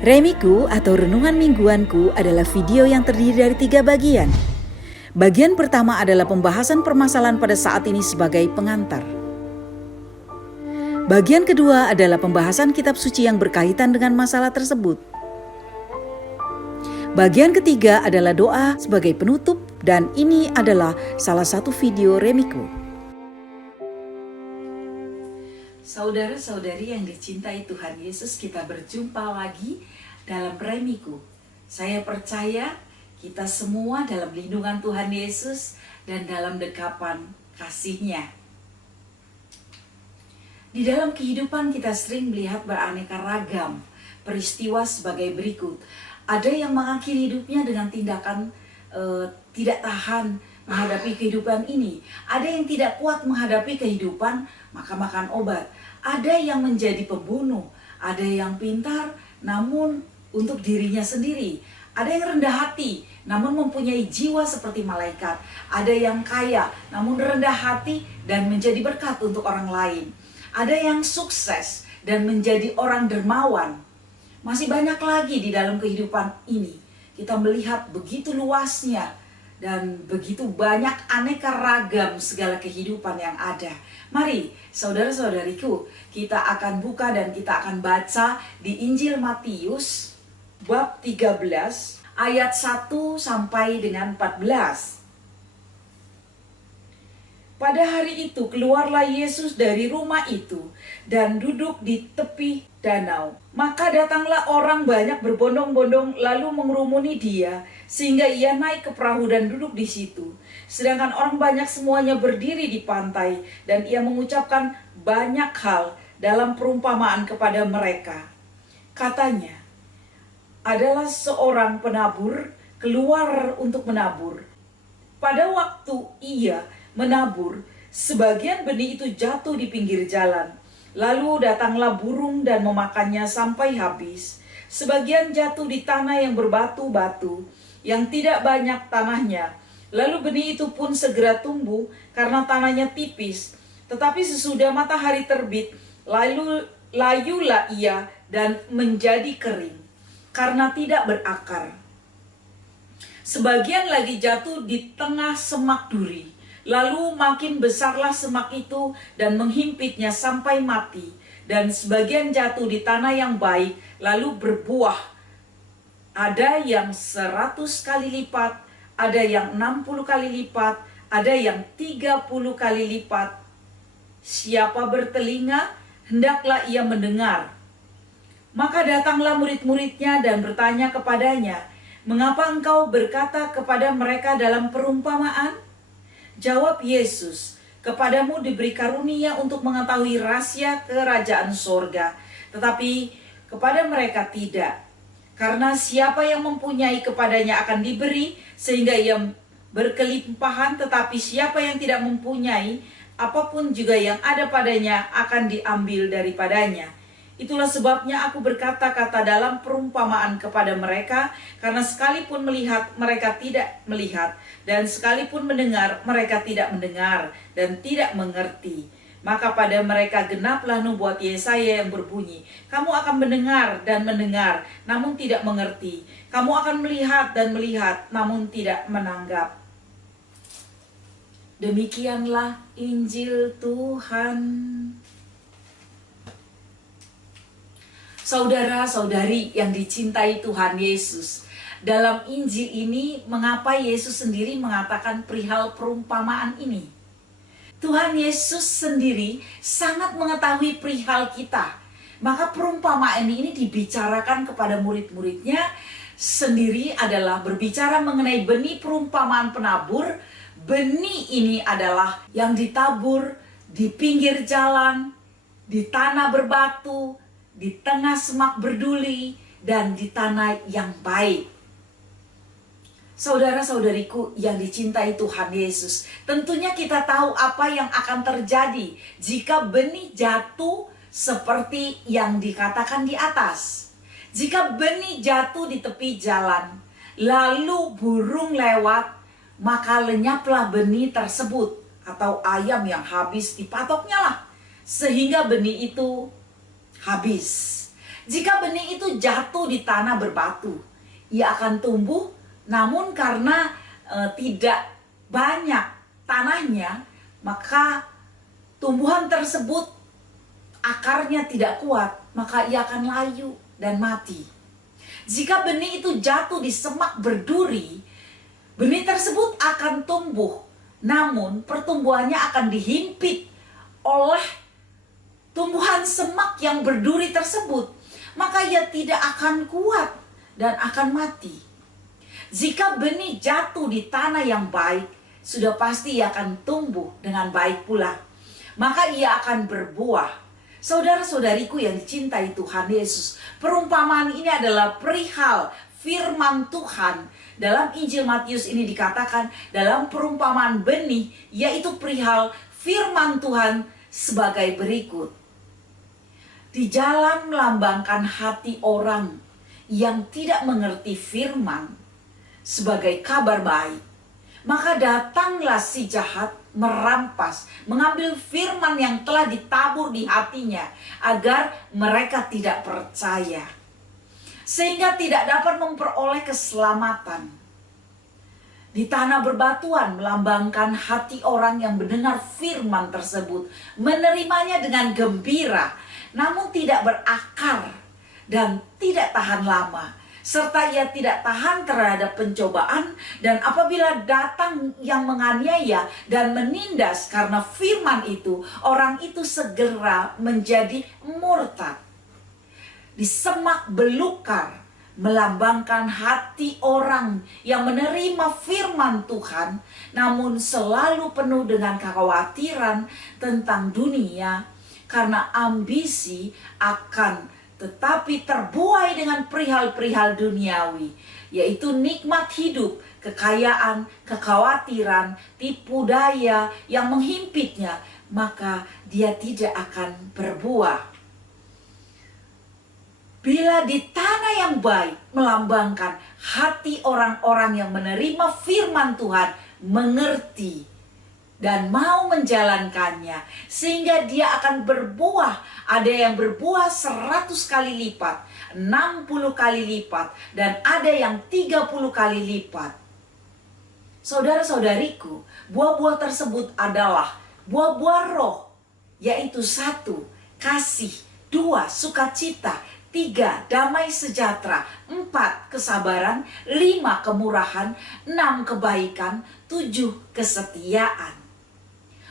Remiku atau Renungan Mingguanku adalah video yang terdiri dari 3 bagian. Bagian pertama adalah pembahasan permasalahan pada saat ini sebagai pengantar. Bagian kedua adalah pembahasan kitab suci yang berkaitan dengan masalah tersebut. Bagian ketiga adalah doa sebagai penutup, dan ini adalah salah satu video Remiku. Saudara-saudari yang dicintai Tuhan Yesus, kita berjumpa lagi dalam Remiku. Saya percaya kita semua dalam lindungan Tuhan Yesus dan dalam dekapan kasih-Nya. Di dalam kehidupan kita sering melihat beraneka ragam peristiwa sebagai berikut. Ada yang mengakhiri hidupnya dengan tindakan tidak tahan menghadapi kehidupan ini. Ada yang tidak kuat menghadapi kehidupan, maka makan obat. Ada yang menjadi pembunuh, ada yang pintar namun untuk dirinya sendiri. Ada yang rendah hati namun mempunyai jiwa seperti malaikat. Ada yang kaya namun rendah hati dan menjadi berkat untuk orang lain. Ada yang sukses dan menjadi orang dermawan. Masih banyak lagi di dalam kehidupan ini. Kita melihat begitu luasnya dan begitu banyak aneka ragam segala kehidupan yang ada. Mari saudara-saudariku, kita akan buka dan kita akan baca di Injil Matius bab 13 ayat 1 sampai dengan 14. Pada hari itu keluarlah Yesus dari rumah itu dan duduk di tepi danau. Maka datanglah orang banyak berbondong-bondong lalu mengerumuni dia sehingga ia naik ke perahu dan duduk di situ. Sedangkan orang banyak semuanya berdiri di pantai dan ia mengucapkan banyak hal dalam perumpamaan kepada mereka. Katanya, adalah seorang penabur keluar untuk menabur. Pada waktu ia menabur, sebagian benih itu jatuh di pinggir jalan. Lalu datanglah burung dan memakannya sampai habis. Sebagian jatuh di tanah yang berbatu-batu, yang tidak banyak tanahnya. Lalu benih itu pun segera tumbuh karena tanahnya tipis. Tetapi sesudah matahari terbit, lalu layulah ia dan menjadi kering, karena tidak berakar. Sebagian lagi jatuh di tengah semak duri. Lalu makin besarlah semak itu dan menghimpitnya sampai mati. Dan sebagian jatuh di tanah yang baik, lalu berbuah. Ada yang 100 kali lipat, ada yang 60 kali lipat, ada yang 30 kali lipat. Siapa bertelinga, hendaklah ia mendengar. Maka datanglah murid-muridnya dan bertanya kepadanya, "Mengapa engkau berkata kepada mereka dalam perumpamaan?" Jawab Yesus, "Kepadamu diberi karunia untuk mengetahui rahasia kerajaan sorga, tetapi kepada mereka tidak. Karena siapa yang mempunyai kepadanya akan diberi, sehingga ia berkelimpahan, tetapi siapa yang tidak mempunyai, apapun juga yang ada padanya akan diambil daripadanya. Itulah sebabnya aku berkata-kata dalam perumpamaan kepada mereka, karena sekalipun melihat, mereka tidak melihat, dan sekalipun mendengar, mereka tidak mendengar, dan tidak mengerti. Maka pada mereka genaplah nubuat Yesaya yang berbunyi, kamu akan mendengar dan mendengar, namun tidak mengerti. Kamu akan melihat dan melihat, namun tidak menanggap." Demikianlah Injil Tuhan. Saudara-saudari yang dicintai Tuhan Yesus, dalam Injil ini mengapa Yesus sendiri mengatakan perihal perumpamaan ini? Tuhan Yesus sendiri sangat mengetahui perihal kita. Maka perumpamaan ini dibicarakan kepada murid-muridnya sendiri adalah berbicara mengenai benih perumpamaan penabur. Benih ini adalah yang ditabur di pinggir jalan, di tanah berbatu, di tengah semak berduri, dan di tanah yang baik. Saudara-saudariku yang dicintai Tuhan Yesus, tentunya kita tahu apa yang akan terjadi jika benih jatuh seperti yang dikatakan di atas. Jika benih jatuh di tepi jalan, lalu burung lewat, maka lenyaplah benih tersebut, atau ayam yang habis dipatoknya lah, sehingga benih itu habis. Jika benih itu jatuh di tanah berbatu, ia akan tumbuh, namun karena tidak banyak tanahnya, maka tumbuhan tersebut akarnya tidak kuat, maka ia akan layu dan mati. Jika benih itu jatuh di semak berduri, benih tersebut akan tumbuh, namun pertumbuhannya akan dihimpit oleh tumbuhan semak yang berduri tersebut, maka ia tidak akan kuat dan akan mati. Jika benih jatuh di tanah yang baik, sudah pasti ia akan tumbuh dengan baik pula, maka ia akan berbuah. Saudara-saudariku yang dicintai Tuhan Yesus, perumpamaan ini adalah perihal firman Tuhan. Dalam Injil Matius ini dikatakan dalam perumpamaan benih, yaitu perihal firman Tuhan sebagai berikut. Di jalan melambangkan hati orang yang tidak mengerti firman sebagai kabar baik, maka datanglah si jahat merampas, mengambil firman yang telah ditabur di hatinya, agar mereka tidak percaya, sehingga tidak dapat memperoleh keselamatan. Di tanah berbatuan melambangkan hati orang yang mendengar firman tersebut, menerimanya dengan gembira, namun tidak berakar dan tidak tahan lama, serta ia tidak tahan terhadap pencobaan, dan apabila datang yang menganiaya dan menindas karena firman itu, orang itu segera menjadi murtad. Di semak belukar melambangkan hati orang yang menerima firman Tuhan, namun selalu penuh dengan kekhawatiran tentang dunia, karena ambisi akan tetapi terbuai dengan perihal-perihal duniawi, yaitu nikmat hidup, kekayaan, kekhawatiran, tipu daya yang menghimpitnya, maka dia tidak akan berbuah. Bila di tanah yang baik melambangkan hati orang-orang yang menerima firman Tuhan, mengerti dan mau menjalankannya, sehingga dia akan berbuah. Ada yang berbuah 100 kali lipat, 60 kali lipat, dan ada yang 30 kali lipat. Saudara-saudariku, buah-buah tersebut adalah buah-buah roh, yaitu 1, kasih, 2, sukacita, 3, damai sejahtera, 4, kesabaran, 5, kemurahan, 6, kebaikan, 7, kesetiaan.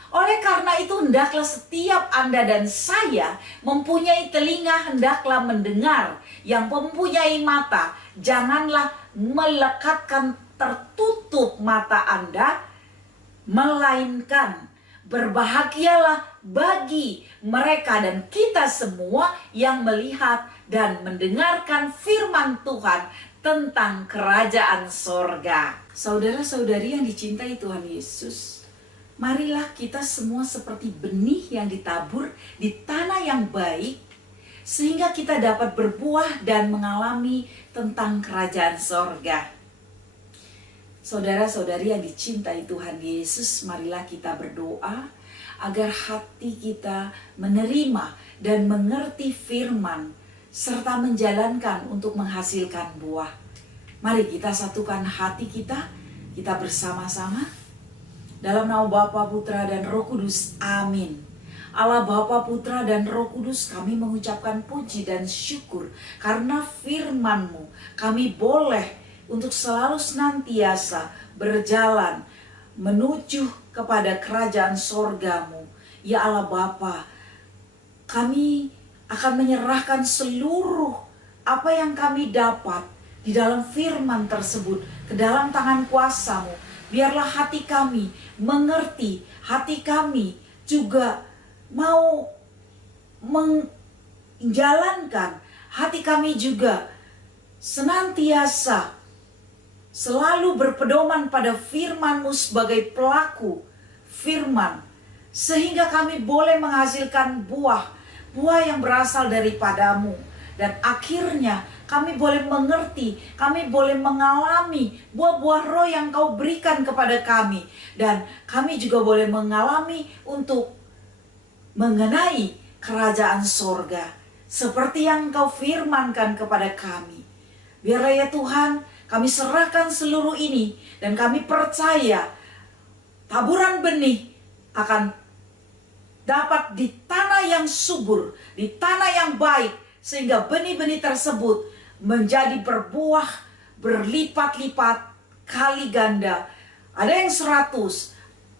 Oleh karena itu, hendaklah setiap Anda dan saya mempunyai telinga, hendaklah mendengar. Yang mempunyai mata, janganlah melekatkan tertutup mata Anda, melainkan berbahagialah bagi mereka dan kita semua yang melihat dan mendengarkan firman Tuhan tentang kerajaan sorga. Saudara-saudari yang dicintai Tuhan Yesus, marilah kita semua seperti benih yang ditabur di tanah yang baik, sehingga kita dapat berbuah dan mengalami tentang kerajaan sorga. Saudara-saudari yang dicintai Tuhan Yesus, marilah kita berdoa agar hati kita menerima dan mengerti firman, serta menjalankan untuk menghasilkan buah. Mari kita satukan hati kita bersama-sama. Dalam nama Bapa, Putra, dan Roh Kudus, amin. Allah Bapa, Putra, dan Roh Kudus, kami mengucapkan puji dan syukur karena firman-Mu. Kami boleh untuk selalu senantiasa berjalan menuju kepada kerajaan sorga-Mu. Ya Allah Bapa, kami akan menyerahkan seluruh apa yang kami dapat di dalam firman tersebut ke dalam tangan kuasa-Mu. Biarlah hati kami mengerti, hati kami juga mau menjalankan, hati kami juga senantiasa selalu berpedoman pada firman-Mu sebagai pelaku firman, sehingga kami boleh menghasilkan buah yang berasal daripada-Mu. Dan akhirnya kami boleh mengerti, kami boleh mengalami buah-buah roh yang Kau berikan kepada kami. Dan kami juga boleh mengalami untuk mengenai kerajaan sorga. seperti yang Engkau firmankan kepada kami. Biarlah ya Tuhan, kami serahkan seluruh ini dan kami percaya taburan benih akan dapat di tanah yang subur, di tanah yang baik, sehingga benih-benih tersebut menjadi berbuah berlipat-lipat kali ganda. Ada yang 100,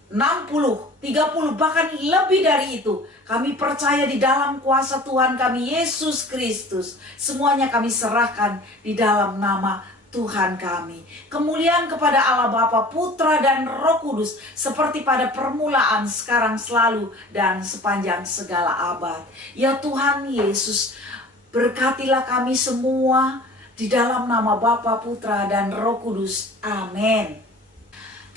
60, 30, bahkan lebih dari itu. Kami percaya di dalam kuasa Tuhan kami Yesus Kristus. Semuanya kami serahkan di dalam nama Tuhan kami. Kemuliaan kepada Allah Bapa, Putra dan Roh Kudus, seperti pada permulaan, sekarang, selalu, dan sepanjang segala abad. Ya Tuhan Yesus, berkatilah kami semua di dalam nama Bapa, Putra, dan Roh Kudus. Amin.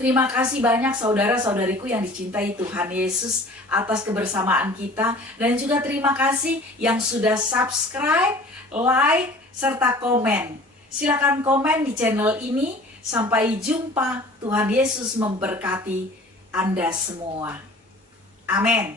Terima kasih banyak saudara-saudariku yang dicintai Tuhan Yesus atas kebersamaan kita. Dan juga terima kasih yang sudah subscribe, like, serta komen. Silakan komen di channel ini. Sampai jumpa. Tuhan Yesus memberkati Anda semua. Amin.